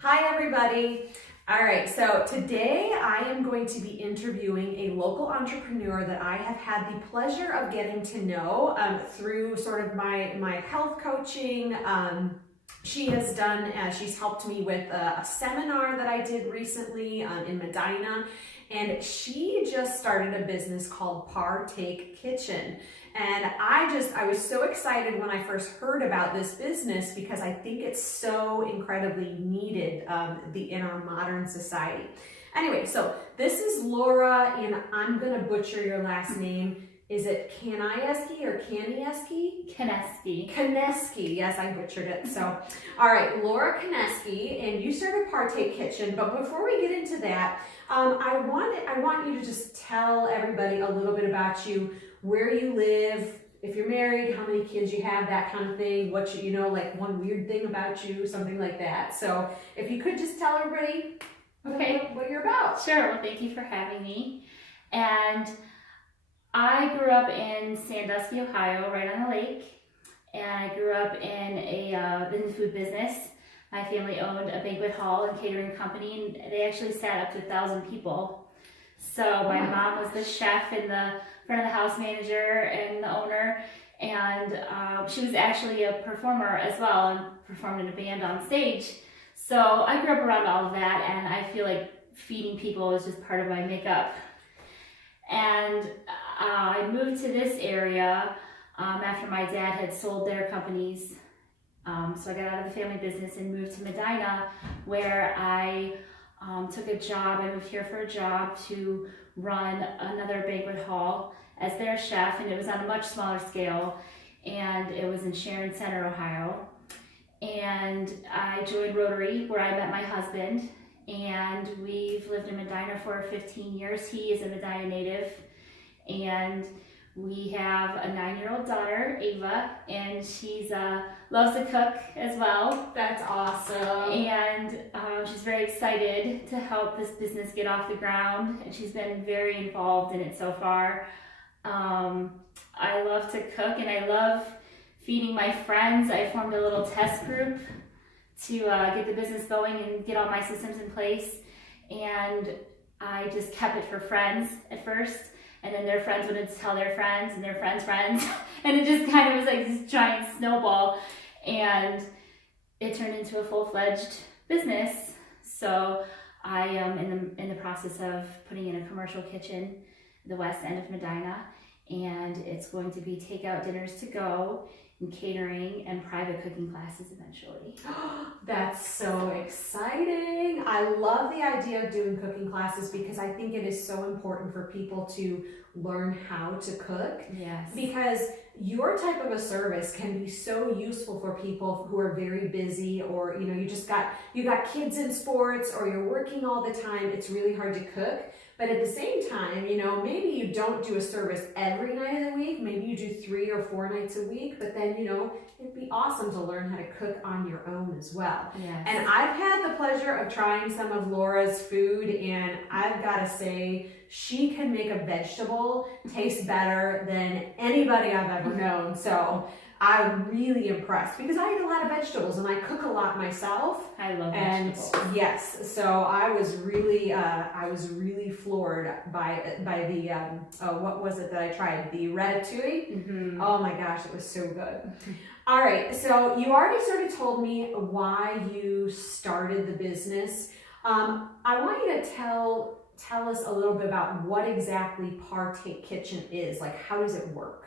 Hi everybody. All right, so today I am going to be interviewing a local entrepreneur that I have had the pleasure of getting to know through sort of my health coaching. She's helped me with a seminar that I did recently in Medina, and she just started a business called ParTake Kitchen. And I was so excited when I first heard about this business because I think it's so incredibly needed in our modern society. Anyway, so this is Laura, and I'm gonna butcher your last name. Is it Kanieski or Kanieski? Kanieski. Kanieski, yes, I butchered it. So, all right, Laura Kanieski, and you started ParTake Kitchen. But before we get into that, I want you to just tell everybody a little bit about you, where you live, if you're married, how many kids you have, that kind of thing. What you know, like one weird thing about you, something like that. So, if you could just tell everybody, what you're about. Sure. Well, thank you for having me. And I grew up in Sandusky, Ohio, right on the lake, and I grew up in the food business. My family owned a banquet hall and catering company, and they actually sat up to 1,000 people. So my mom was the chef and the front of the house manager and the owner, and she was actually a performer as well and performed in a band on stage. So I grew up around all of that, and I feel like feeding people is just part of my makeup. And I moved to this area after my dad had sold their companies. So I got out of the family business and moved to Medina, where I took a job. I moved here for a job to run another banquet hall as their chef, and it was on a much smaller scale, and it was in Sharon Center, Ohio. And I joined Rotary, where I met my husband, and we've lived in Medina for 15 years. He is a Medina native, and we have a 9-year-old daughter, Ava, and she's loves to cook as well. That's awesome. And she's very excited to help this business get off the ground, and she's been very involved in it so far. I love to cook, and I love feeding my friends. I formed a little test group to get the business going and get all my systems in place, and I just kept it for friends at first, and then their friends would tell their friends and their friends' friends, and it just kind of was like this giant snowball, and it turned into a full-fledged business. So I am in the process of putting in a commercial kitchen at the west end of Medina, and it's going to be takeout dinners to go and catering and private cooking classes eventually. That's so exciting. I love the idea of doing cooking classes because I think it is so important for people to learn how to cook. Yes. Because your type of a service can be so useful for people who are very busy, or you got kids in sports, or you're working all the time. It's really hard to cook. But at the same time, maybe you don't do a service every night of the week. Maybe you do 3 or 4 nights a week, but then, it'd be awesome to learn how to cook on your own as well. Yes. And I've had the pleasure of trying some of Laura's food, and I've got to say, she can make a vegetable taste better than anybody I've ever known. So I'm really impressed because I eat a lot of vegetables and I cook a lot myself. I love vegetables. And yes, so I was really floored by the what was it that I tried? The ratatouille. Mm-hmm. Oh my gosh, it was so good. All right, so you already sort of told me why you started the business. I want you to tell us a little bit about what exactly ParTake Kitchen is. Like, how does it work?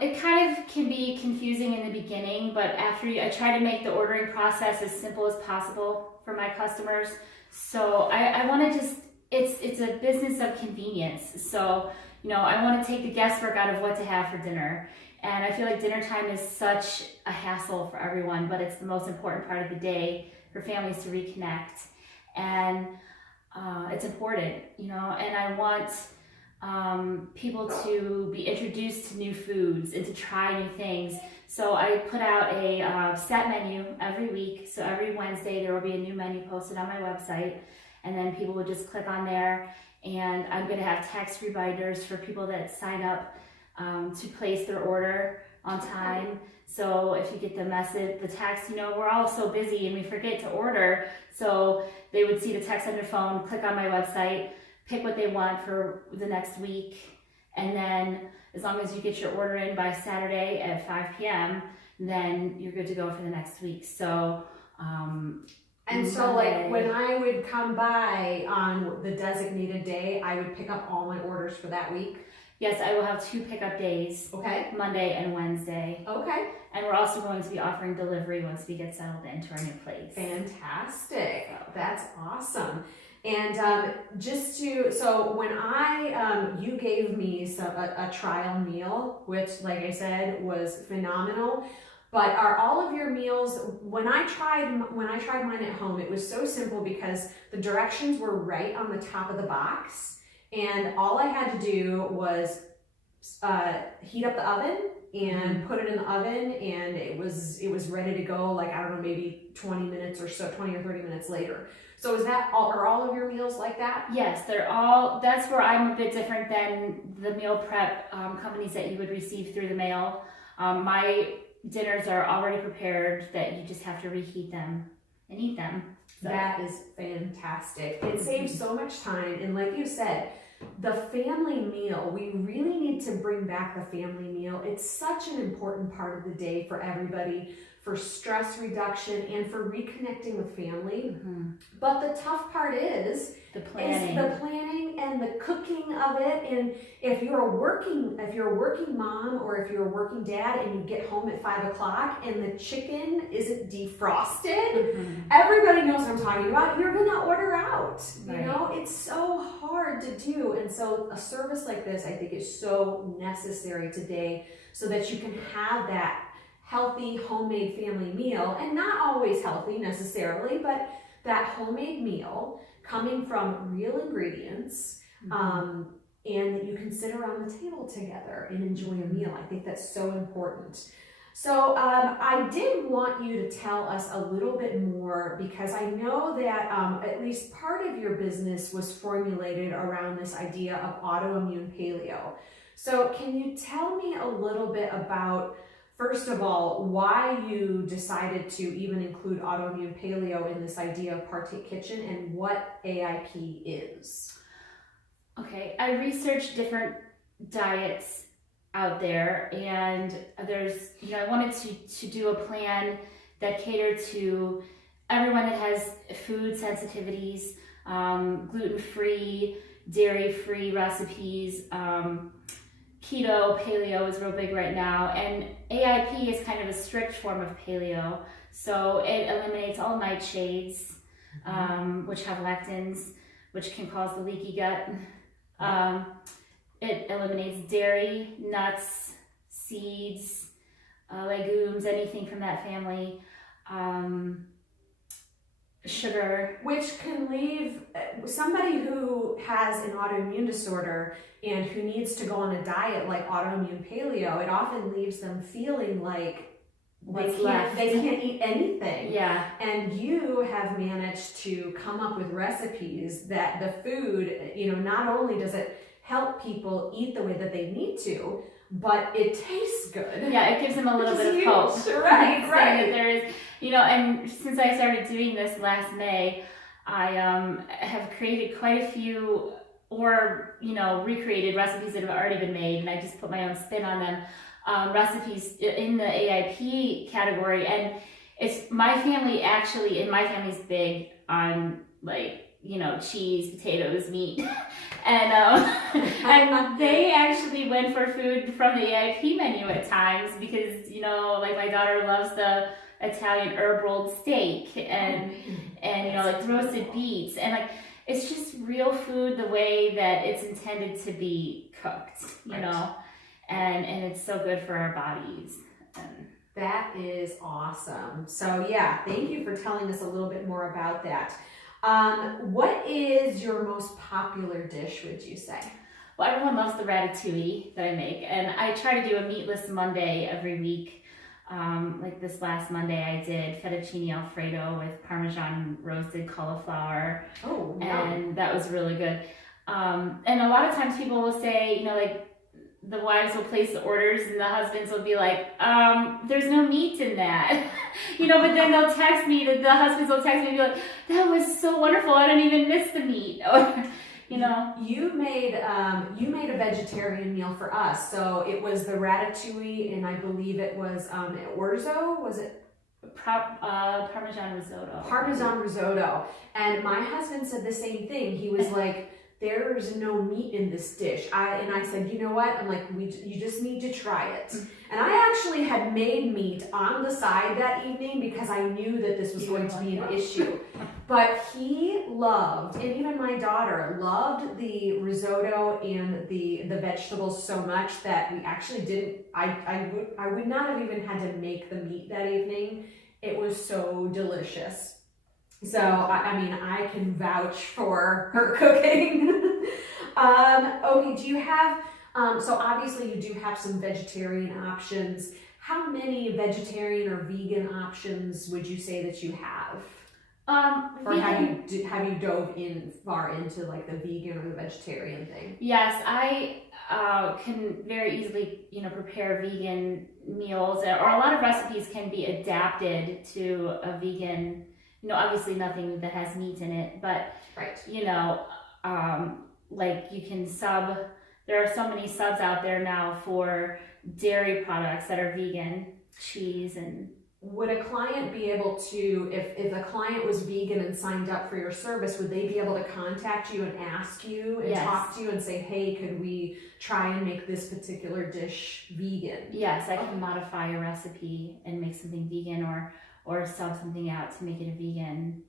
It kind of can be confusing in the beginning, but I try to make the ordering process as simple as possible for my customers. So I want to it's a business of convenience. So, I want to take the guesswork out of what to have for dinner. And I feel like dinner time is such a hassle for everyone, but it's the most important part of the day for families to reconnect. And it's important, and I want people to be introduced to new foods and to try new things. So I put out a set menu every week. So every Wednesday there will be a new menu posted on my website, and then people would just click on there, and I'm going to have text reminders for people that sign up to place their order on time. So if you get the message, the text, we're all so busy and we forget to order. So they would see the text on their phone, click on my website, pick what they want for the next week. And then as long as you get your order in by Saturday at 5 p.m., then you're good to go for the next week. So, so like when I would come by on the designated day, I would pick up all my orders for that week. Yes, I will have 2 pickup days. Okay. Monday and Wednesday. Okay. And we're also going to be offering delivery once we get settled into our new place. Fantastic. That's awesome. And so when you gave me a trial meal, which like I said was phenomenal. But are all of your meals, when I tried mine at home, it was so simple because the directions were right on the top of the box. And all I had to do was heat up the oven and put it in the oven, and it was ready to go, like, I don't know, maybe 20 minutes or so, 20 or 30 minutes later. So are all of your meals like that? Yes, that's where I'm a bit different than the meal prep companies that you would receive through the mail. My dinners are already prepared, that you just have to reheat them and eat them. So. That is fantastic. It saves so much time. And like you said, the family meal, we really need to bring back the family meal. It's such an important part of the day for everybody, for stress reduction and for reconnecting with family. Mm-hmm. But the tough part is the planning and the cooking of it. And if you're a working mom or if you're a working dad and you get home at 5 o'clock and the chicken isn't defrosted, everybody knows what I'm talking about. You're gonna order out. Right. It's so hard to do. And so a service like this, I think, is so necessary today so that you can have that healthy homemade family meal, and not always healthy necessarily, but that homemade meal coming from real ingredients, and that you can sit around the table together and enjoy a meal. I think that's so important. So I did want you to tell us a little bit more, because I know that at least part of your business was formulated around this idea of autoimmune paleo. So can you tell me a little bit about, first of all, why you decided to even include autoimmune paleo in this idea of ParTake Kitchen and what AIP is? Okay, I researched different diets out there, and I wanted to do a plan that catered to everyone that has food sensitivities, gluten-free, dairy-free recipes. Keto, paleo is real big right now, and AIP is kind of a strict form of paleo. So it eliminates all nightshades, which have lectins, which can cause the leaky gut. It eliminates dairy, nuts, seeds, legumes, anything from that family. Sugar. Which can leave somebody who has an autoimmune disorder and who needs to go on a diet like autoimmune paleo, it often leaves them feeling like they can't eat anything. Yeah. And you have managed to come up with recipes that the food, not only does it help people eat the way that they need to, but it tastes good. Yeah, it gives them a little bit of hope. Right. That there is, and since I started doing this last May, I have created quite a few, or recreated recipes that have already been made, and I just put my own spin on them. Recipes in the AIP category, and my family's big on cheese, potatoes, meat. And they actually went for food from the AIP menu at times because, my daughter loves the Italian herb rolled steak and roasted beets. And it's just real food the way that it's intended to be cooked, and it's so good for our bodies. That is awesome. So yeah, thank you for telling us a little bit more about that. What is your most popular dish, would you say? Well, everyone loves the ratatouille that I make, and I try to do a meatless Monday every week. Like this last Monday, I did fettuccine alfredo with Parmesan roasted cauliflower. Oh, and that was really good. And a lot of times people will say, the wives will place the orders and the husbands will be like, there's no meat in that. But then they'll text me, the husbands will text me and be like, that was so wonderful, I don't even miss the meat. Or, You made a vegetarian meal for us. So it was the ratatouille, and I believe it was orzo, was it? Parmesan risotto. Parmesan risotto. And my husband said the same thing. He was like, there's no meat in this dish. I said, you know what? I'm like, you just need to try it. And I actually had made meat on the side that evening because I knew that this was going to be an issue. But he loved, and even my daughter loved, the risotto and the vegetables so much that we actually didn't, I would not have even had to make the meat that evening. It was so delicious. So, I can vouch for her cooking. Okay, do you have, so obviously you do have some vegetarian options. How many vegetarian or vegan options would you say that you have? Or have you dove in far into like the vegan or the vegetarian thing? Yes, I can very easily, prepare vegan meals, or a lot of recipes can be adapted to a vegan. Obviously nothing that has meat in it, but right. Like you can there are so many subs out there now for dairy products that are vegan, cheese and. Would a client be able to, if a client was vegan and signed up for your service, would they be able to contact you and ask you and talk to you and say, hey, could we try and make this particular dish vegan? Yes, I can modify a recipe and make something vegan or sub something out to make it a vegan.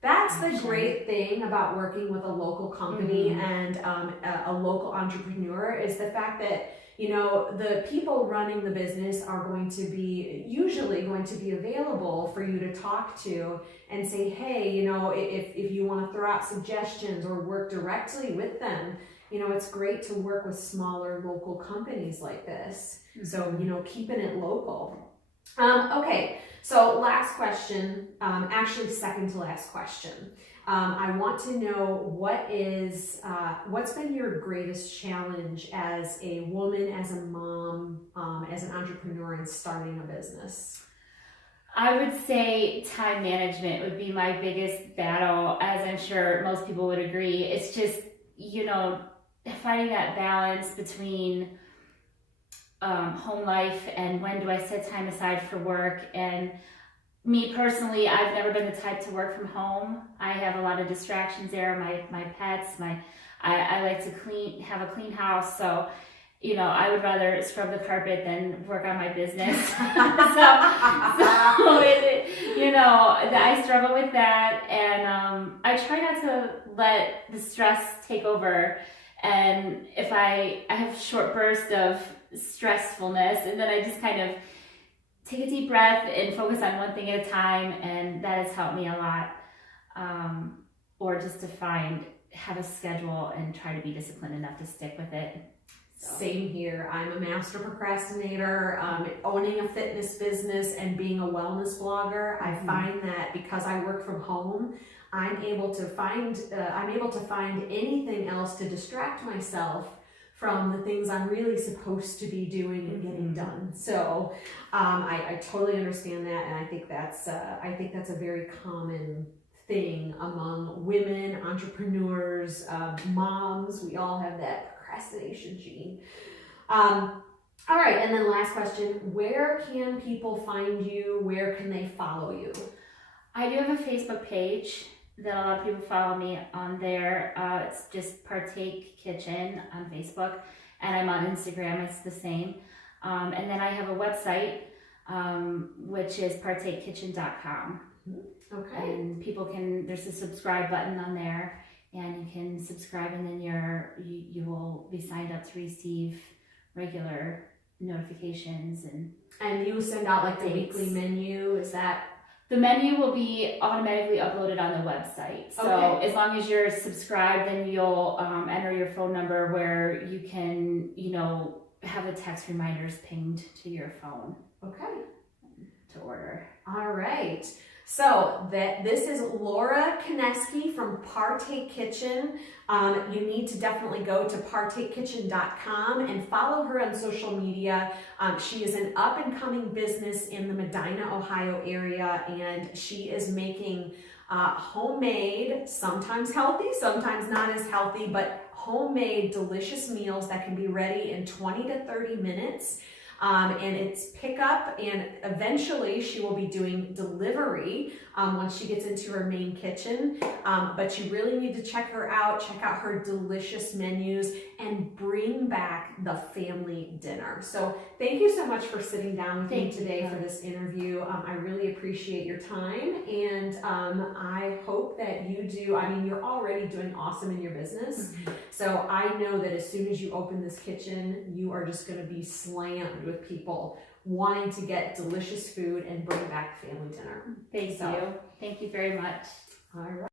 That's the great thing about working with a local company and a local entrepreneur is the fact that, the people running the business are usually going to be available for you to talk to and say, hey, if you want to throw out suggestions or work directly with them, it's great to work with smaller local companies like this. So, keeping it local. Okay, so last question, actually second to last question. I want to know what's been your greatest challenge as a woman, as a mom, as an entrepreneur in starting a business? I would say time management would be my biggest battle, as I'm sure most people would agree. It's just, finding that balance between home life and when do I set time aside for work. And me personally, I've never been the type to work from home. I have a lot of distractions there. My pets, I like to have a clean house. So, I would rather scrub the carpet than work on my business. I struggle with that. And I try not to let the stress take over. And if I have short bursts of stressfulness, and then I just kind of take a deep breath and focus on one thing at a time, and that has helped me a lot. Or just to have a schedule and try to be disciplined enough to stick with it. So. Same here. I'm a master procrastinator. Owning a fitness business and being a wellness blogger, I find that because I work from home, I'm able to find anything else to distract myself from the things I'm really supposed to be doing and getting done. So I totally understand that, and I think that's a very common thing among women, entrepreneurs, moms. We all have that procrastination gene. All right, and then last question: where can people find you? Where can they follow you? I do have a Facebook page that a lot of people follow me on there. It's just ParTake Kitchen on Facebook, and I'm on Instagram. It's the same. And then I have a website, which is partakekitchen.com. Okay. And there's a subscribe button on there, and you can subscribe, and then you will be signed up to receive regular notifications and you send out like the weekly menu. Is that? The menu will be automatically uploaded on the website. So as long as you're subscribed, then you'll enter your phone number where you can, have the text reminders pinged to your phone. Okay. To order. All right. So this is Laura Kanieski from ParTake Kitchen. You need to definitely go to partakekitchen.com and follow her on social media. She is an up-and-coming business in the Medina, Ohio area, and she is making homemade, sometimes healthy, sometimes not as healthy, but homemade delicious meals that can be ready in 20 to 30 minutes. And it's pickup, and eventually she will be doing delivery once she gets into her main kitchen. But you really need to check her out, check out her delicious menus, and bring back the family dinner. So thank you so much for sitting down with me today for this interview. I really appreciate your time, and I hope that you do. I mean, you're already doing awesome in your business. So I know that as soon as you open this kitchen, you are just going to be slammed with people wanting to get delicious food and bring back family dinner. Thank you very much. All right.